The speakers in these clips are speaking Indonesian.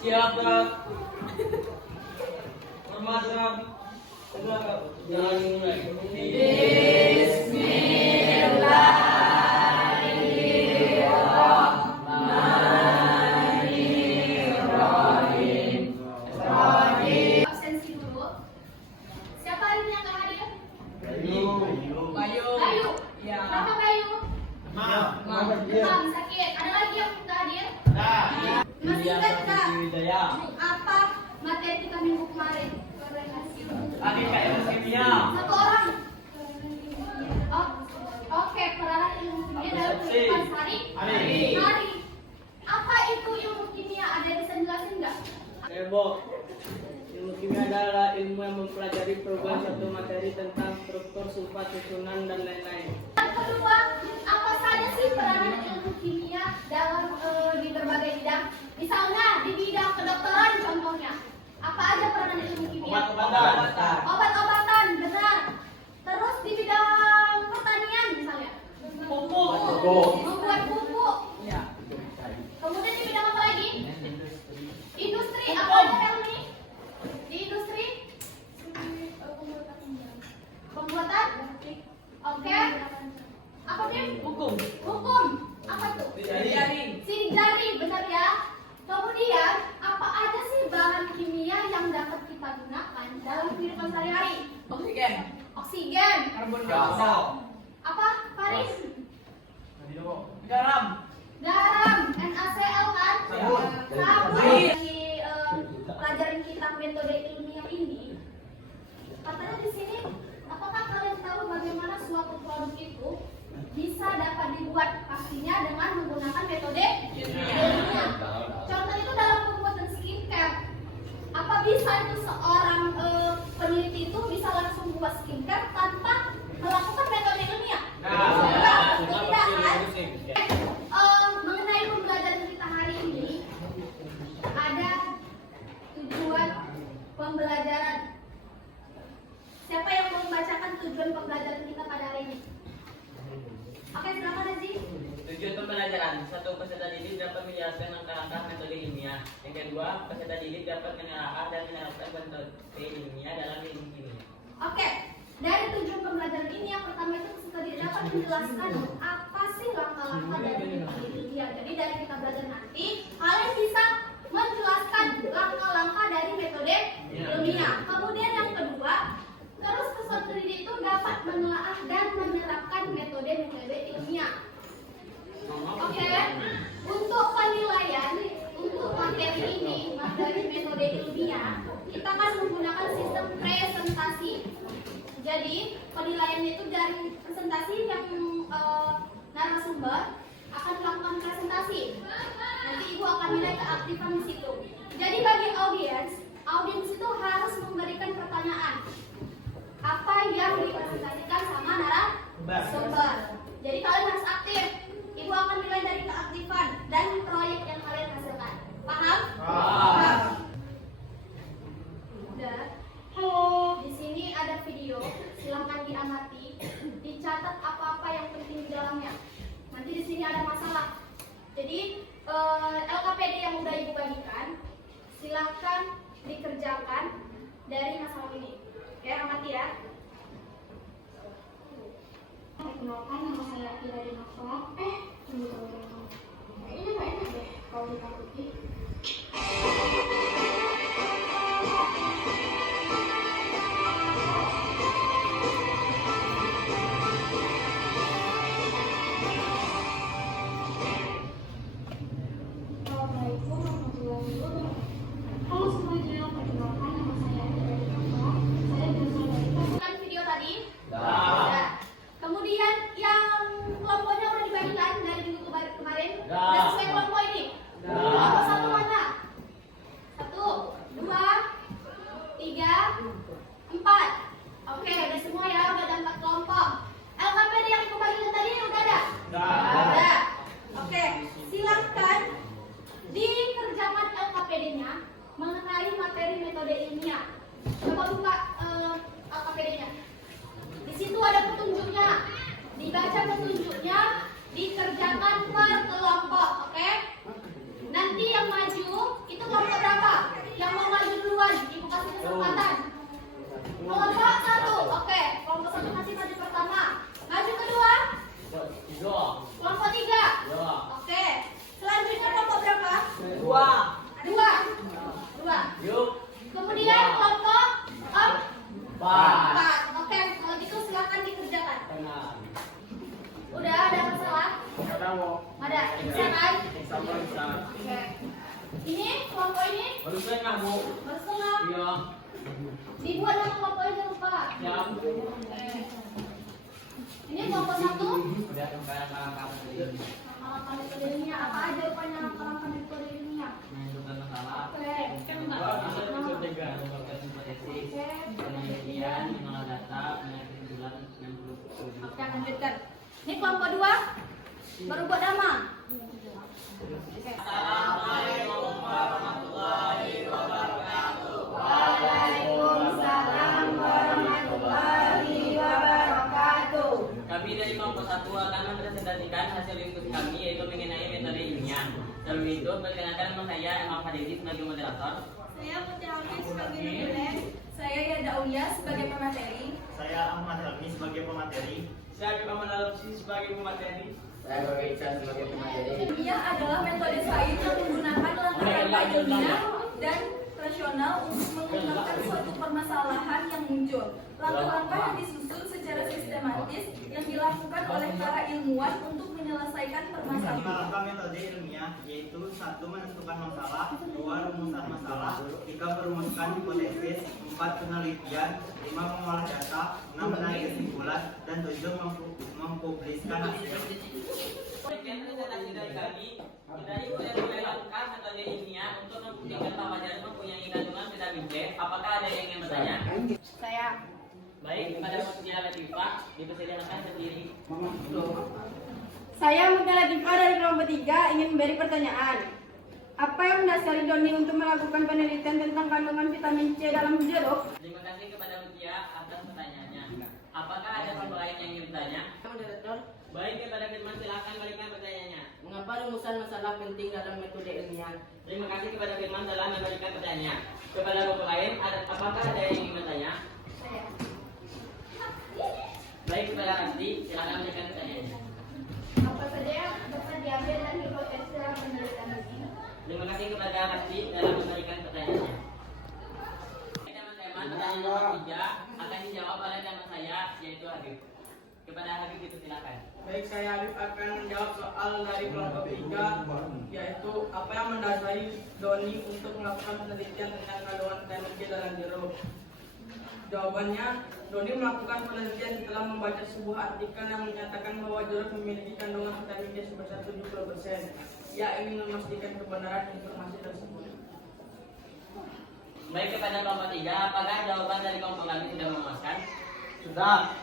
Siap, Kak. Hormat, Kak. Jangan mulai. Absensi dulu. Siapa ini yang gak hadir? Bayu. Bayu. Ya. Kenapa Bayu? Mam. Demam, sakit. Ada lagi yang gak hadir? Masih ingat gak Hidayah. apa materi kita minggu kemarin? Akikah ilmu kimia. Satu orang. Oh, oke, peranan ilmu kimia dalam kehidupan sehari-hari. Apa itu ilmu kimia? Ada yang bisa jelasin nggak? Bo. Ilmu kimia adalah ilmu yang mempelajari perubahan suatu materi tentang struktur, sifat, susunan, dan lain-lain. Yang kedua, apa saja sih peranan ilmu kimia dalam di berbagai bidang? Misalnya di bidang kedokteran contohnya. Apa aja peranan ilmu kimia? Obat-obatan. Obat-obatan, benar. Terus di bidang pertanian misalnya. Pupuk. Membuat pupuk. Ya. Kemudian di bidang apa lagi? Industri. Apa aja yang ini? Di industri? Pembuatan? Oke. Apa nih? Hukum. Hukum. Apa tuh? Jari. Sidik jari, benar ya. Kemudian, apa aja sih bahan kimia yang dapat kita gunakan dalam kehidupan sehari-hari? Oksigen. Oksigen. Karbon dioksida. Apa, Faris? Garam. Garam, NaCl kan? Sabun. Sabun. Air. Di pelajaran kita metode ilmiah ini, katanya di sini, apakah kalian tahu bagaimana suatu produk itu bisa dapat dibuat? Pastinya dengan menggunakan metode ilmiah. Contoh itu dalam pembuatan skincare. Apa bisa itu seorang peneliti itu bisa langsung buat skincare tanpa melakukan metode ilmiah? Tidak kan? Mengenai pembelajaran kita hari ini, ada tujuan pembelajaran. Siapa yang mau membacakan tujuan pembelajaran kita pada hari ini? Oke, silakan Aziz. Tujuan pembelajaran: satu, peserta didik dapat menjelaskan langkah-langkah metode ilmiah. Yang kedua, peserta didik dapat menelaah dan menerapkan metode ilmiah dalam ilmu kimia. Oke, dari tujuan pembelajaran ini yang pertama itu peserta didik dapat menjelaskan apa sih langkah-langkah dari metode ilmiah. Jadi dari kita belajar nanti, kalian bisa menjelaskan langkah-langkah dari metode ilmiah. Kemudian yang kedua, terus peserta didik itu dapat menelaah dan menerapkan metode-metode ilmiah. Oke, untuk penilaian untuk materi ini, materi metode ilmiah, kita akan menggunakan sistem presentasi. Jadi penilaiannya itu dari presentasi yang narasumber akan melakukan presentasi. Nanti ibu akan nilai keaktifan di situ. Jadi bagi audiens itu harus memberikan pertanyaan apa yang dipresentasikan sama narasumber. Jadi kalian harus aktif. Ibu akan nilai dari keaktifan dan proyek yang kalian hasilkan. Paham? Paham. Udah. Di sini ada video, silakan diamati, dicatat apa-apa yang penting di dalamnya. Nanti di sini ada masalah. Jadi LKPD yang udah ibu bagikan, silakan dikerjakan dari masalah ini. Oke, amati ya. Perkenalkan, nama saya Ira Dinova. Ini nggak enak deh kalau ditakuti. Assalamualaikum warahmatullahi wabarakatuh. Halo semuanya, perkenalkan nama saya Ira Dinova. Saya berasal dari Bukan video tadi? Sudah. Kemudian yang kelompoknya udah dibagikan dari minggu kemarin. Udah sesuai kelompok ini? Kelompok satu mana? 1, 2, 3, 4. Oke, udah semua ya, udah ada 4 kelompok. LKPD yang ibu bagikan tadi udah ada? Udah. Oke, silakan dikerjakan LKPD-nya mengenai materi metode ilmiah. Coba buka LKPD-nya. Di situ ada petunjuknya. Dibaca petunjuknya, dikerjakan per kelompok, oke? Nanti yang maju itu kelompok berapa? Ada. Bisa kan? Sama bisa. Oke. Ini kelompok ini Baru saya kamu. baru setengah. Iya. Dibuat nama kelompoknya jangan lupa. Ya. Oke. Ini kelompok satu. Udah kamu tadi. Mengalahkan metode ilmiah. Apa aja rupanya mengalahkan metode ilmiah? Menentukan masalah. Oke. Bisa tiga. Membuat hipotesis. Penelitian, mengolah data, mengambil kesimpulan, menentukan. Oke, lanjutkan. Ini kelompok dua. Baru buat nama. Oke. Assalamualaikum warahmatullahi wabarakatuh. Waalaikumsalam warahmatullahi wabarakatuh. Kami dari kelompok satu akan mempresentasikan hasil diskusi kami yaitu mengenai metode ilmiah. Sebelum itu, perkenalkan nama saya Emma Fadili sebagai moderator. Saya Putri Hafiz sebagai penulis. Saya Yada Uya sebagai pemateri. Saya Ahmad Helmi sebagai pemateri. Saya Bima Manalopsi sebagai pemateri. Saya Berwican sebagai pemateri. Ilmiah adalah metode sains yang menggunakan langkah-langkah ilmiah dan rasional untuk mengungkapkan suatu permasalahan yang muncul. Langkah-langkah yang disusun secara sistematis yang dilakukan oleh para ilmuwan untuk menyelesaikan permasalahan. 5 langkah metode ilmiah yaitu 1. Menentukan masalah, 2. Rumusan masalah, 3. Merumuskan hipotesis, 4. Penelitian, 5. Mengolah data, 6. Menarik kesimpulan, dan 7. Mempubliskan hasil. Sekian presentasi dari kami. Kita sudah melakukan metode ilmiah untuk membuktikan bahwa jarum mempunyai kandungan vitamin C. Apakah ada yang ingin bertanya? Saya Baik, kepada Mustia Latifah, dipersilakan sendiri. Saya Mutia Latifah dari kelompok 3 ingin memberi pertanyaan. Apa yang mendasari Doni untuk melakukan penelitian tentang kandungan vitamin C dalam jeruk? Terima kasih kepada Mutia atas pertanyaannya. Apakah ada kelompok lain yang ingin bertanya? Moderator, Baik, kepada Firman silakan berikan pertanyaannya. mengapa rumusan masalah penting dalam metode ilmiah? Terima kasih kepada Firman telah memberikan pertanyaan. Kepada kelompok lain, apakah ada yang ingin bertanya? Baik, kepada Rasti, silakan berikan pertanyaannya. apa saja yang dapat diambil dari hipotesis dalam penelitian ini? Terima kasih kepada Rasti dalam memberikan pertanyaannya. Baik, teman-teman, pertanyaan nomor 3 akan dijawab oleh teman saya, yaitu Habib. Kepada Habib, dipersilakan. Baik, saya Habib akan menjawab soal dari kelompok 3, yaitu apa yang mendasari Doni untuk melakukan penelitian tentang kandungan vitamin C dalam jeruk. Jawabannya, Doni melakukan penelitian setelah membaca sebuah artikel yang menyatakan bahwa jeruk memiliki kandungan vitamin C sebesar 70%. Ia ingin memastikan kebenaran informasi tersebut. Baik, kepada kelompok 3, apakah jawaban dari kelompok kami sudah memuaskan? Sudah.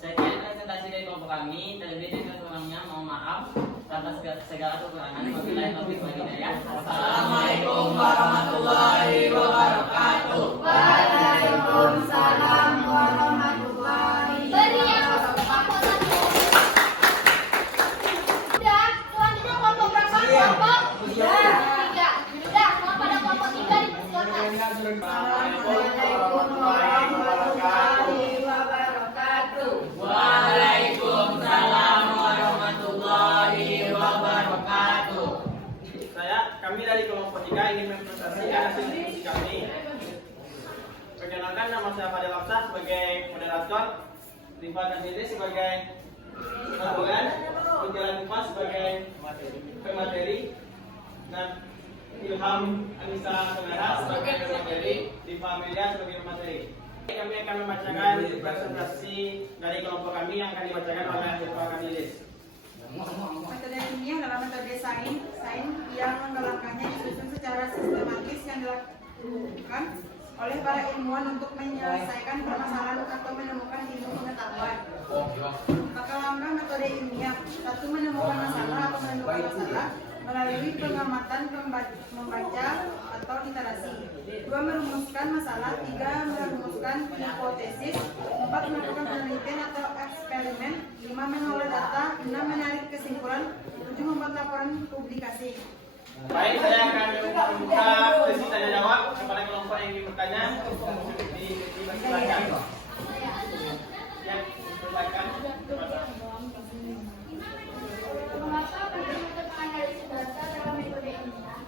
Sekian presentasi dari kelompok kami. Terlebih dan kurangnya mohon maaf atas segala kekurangan. Wabillahi taufiq wal hidayah. Assalamualaikum warahmatullahi wabarakatuh. Waalaikumsalam warahmatullahi wabarakatuh. Udah, selanjutnya kelompok berapa? Kelompok 3. Udah, mau pada kelompok 3 dipersilakan. Assalamualaikum warahmatullahi wabarakatuh. Waalaikumsalam warahmatullahi wabarakatuh. Kami dari kelompok 3 ingin mempresentasikan hasil diskusi kami. Perkenalkan, nama saya Fadil Hafsah sebagai moderator, Rifa Nasiri sebagai gabungan, Jalan Kupas sebagai pemateri, dan Ilham Anissa Semera sebagai pemateri, Rifa Amelia sebagai pemateri. Kami akan membacakan presentasi dari kelompok kami yang akan dibacakan oleh Rifa Kanilis. Metode ilmiah adalah metode sains yang langkah-langkahnya disusun secara sistematis yang dilakukan oleh para ilmuwan untuk menyelesaikan permasalahan atau menemukan ilmu pengetahuan. Langkah-langkah metode ilmiah: 1. Menemukan masalah atau menentukan masalah melalui pengamatan, membaca atau literasi. 2. Merumuskan masalah. 3. Merumuskan hipotesis. 4. Melakukan penelitian atau eksperimen. 5. Mengolah data. 6. Menarik kesimpulan. 7. Membuat laporan publikasi. Baik, saya akan membuka sesi tanya jawab kepada kelompok yang ingin bertanya. Dipersilakan. Ya, silakan. Mengapa penting untuk menganalisis data dalam metode ilmiah?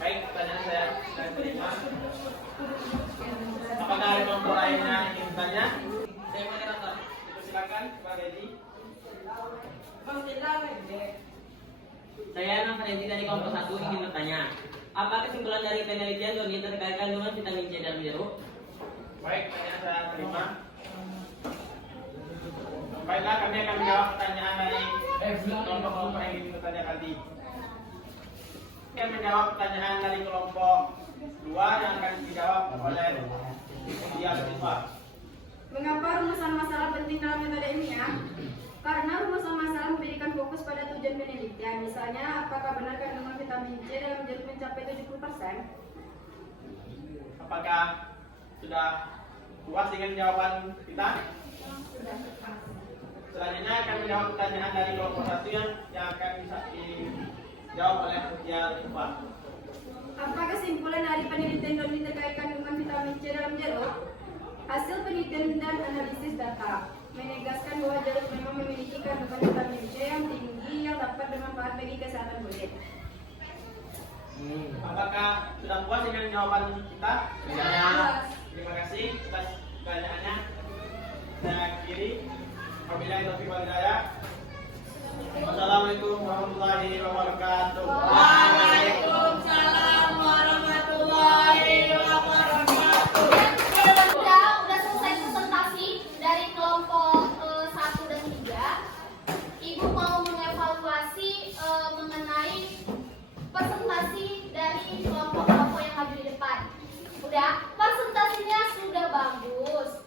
Baik, pertanyaan saya terima. Apakah ada kelompok lainnya yang ingin bertanya? Saya moderator. Silakan, Pak Dedi. Saya anak peneliti dari kelompok 1 ingin bertanya, apa kesimpulan dari penelitian Doni terkait kandungan vitamin C dalam jeruk? Baik, pertanyaan saya terima. Baiklah, kami akan menjawab pertanyaan dari kelompok yang ingin bertanya tadi. Kami menjawab pertanyaan dari kelompok 2 yang akan dijawab oleh Dia Siswa. Mengapa rumusan masalah penting dalam metode ilmiah? Karena rumusan masalah memberikan fokus pada tujuan penelitian. Misalnya, apakah benar kandungan vitamin C dalam jeruk mencapai 70%? Apakah sudah puas dengan jawaban kita? Selanjutnya akan menjawab pertanyaan dari kelompok 1 yang akan bisa dijawab oleh Dia Siswa. Apa kesimpulan dari penelitian Doni terkait kandungan vitamin C dalam jeruk? Hasil penelitian dan analisis data menegaskan bahwa jeruk memang memiliki kandungan vitamin C yang tinggi yang dapat bermanfaat bagi kesehatan kulit. Apakah sudah puas dengan jawaban kita? Ya. Terima kasih atas pertanyaannya. Saya akhiri. Wabillahi taufiq wal hidayah. Wassalamualaikum warahmatullahi wabarakatuh. Waalaikumsalam warahmatullahi wabarakatuh. Udah selesai presentasi dari kelompok 1 dan 3. Ibu mau mengevaluasi mengenai presentasi dari kelompok-kelompok yang maju di depan. Udah, presentasinya sudah bagus,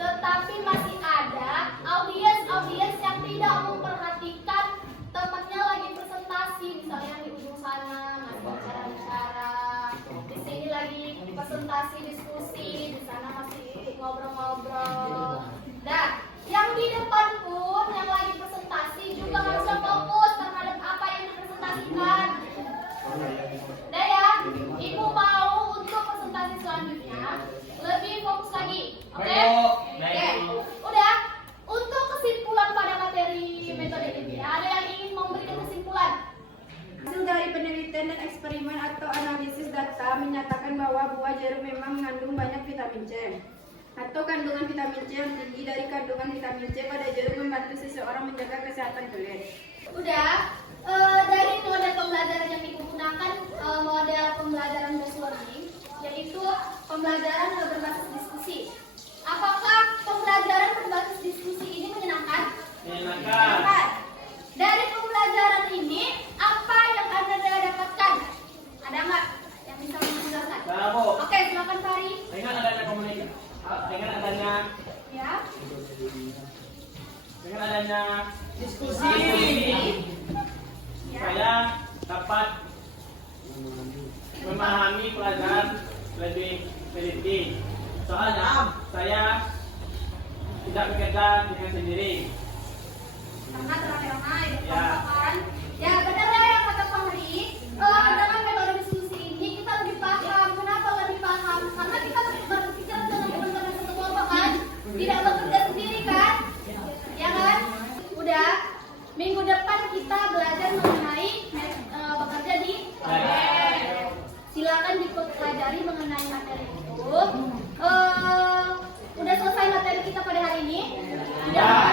tetapi masih ada audiens yang tidak memperhatikan temannya lagi presentasi, misalnya di ujung sana masih bicara-bicara, di sini lagi presentasi diskusi, di sana masih ngobrol-ngobrol. Dan yang di depan pun yang lagi presentasi juga harusnya fokus terhadap apa yang dipresentasikan. Udah ya, ibu mau untuk presentasi selanjutnya lebih fokus lagi, oke? Oke, udah. Untuk kesimpulan pada materi metode ini, ada yang ingin memberikan kesimpulan? Hasil dari penelitian dan eksperimen atau analisis data menyatakan bahwa buah jeruk memang mengandung banyak vitamin C. Atau kandungan vitamin C yang tinggi dari kandungan vitamin C pada jeruk membantu seseorang menjaga kesehatan kulit. Udah, dari model pembelajaran yang digunakan, model pembelajaran based learning, yaitu pembelajaran berbasis diskusi. Apakah pembelajaran berbasis diskusi ini menyenangkan? Menyenangkan. Dari pembelajaran ini, apa yang Anda dapatkan? Ada nggak yang bisa menjelaskan? Ada, Bu. Oke, silakan Fari. Dengan adanya komunikasi, dengan adanya Ya. diskusi, Ya. saya dapat memahami pelajaran lebih teliti. Soalnya saya tidak bekerja dengan sendiri. Karena ramai-ramai, Ya. kan? Ya, benar ya yang kata Fahri. Dengan metode diskusi ini kita lebih paham. Kenapa lebih paham? Karena kita berpikir dengan teman-teman satu kelompok kan, tidak bekerja sendiri kan? Ya kan? Udah. Minggu depan kita belajar mengenai bekerja di lab. Silakan dipelajari mengenai materi itu. Udah selesai materi kita pada hari ini? Ya.